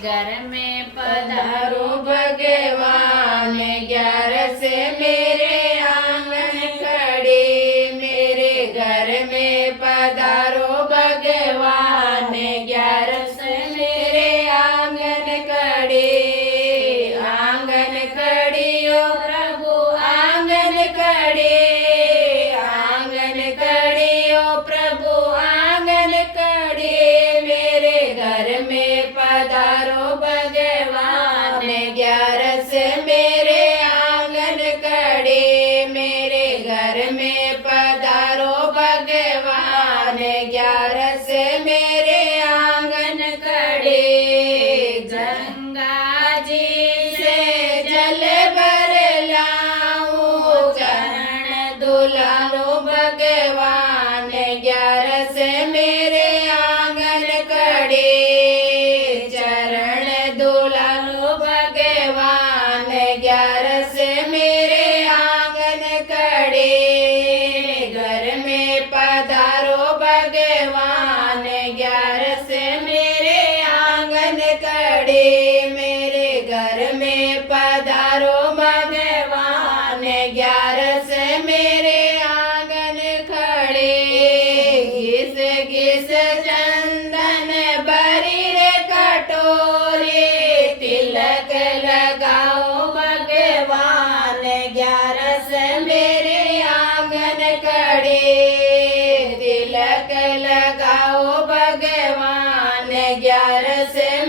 घर में पधारो भगवान, 11 मेरे आंगन खड़े, मेरे घर में पधारो भगवान, 11 मेरे आंगन खड़े। आंगन खड़ी ओ प्रभु आंगन खड़े, आंगन खड़ी ओ प्रभु आंगन खड़े, मेरे घर में पधारो भगवान, 11 मेरे आंगन खड़े, मेरे घर में पधारो भगवान, 11 मेरे आंगन खड़े। गंगा जी से जल भर लाऊं, चरण धुला लो भगवान, 11 मेरे आंगन खड़े, चरण धुला लो भगवान, 11 मेरे आंगन खड़े। घर में पधारो भगवान, 11 मेरे आंगन खड़े, मेरे घर में पधारो भगवान, 11 मेरे आंगन खड़े। घिस घिस चंदन भरी रे कटोरे, तिलक लगाओ भगवान, 11 मेरे आंगन खड़े, तिलक लगाओ भगवान, 11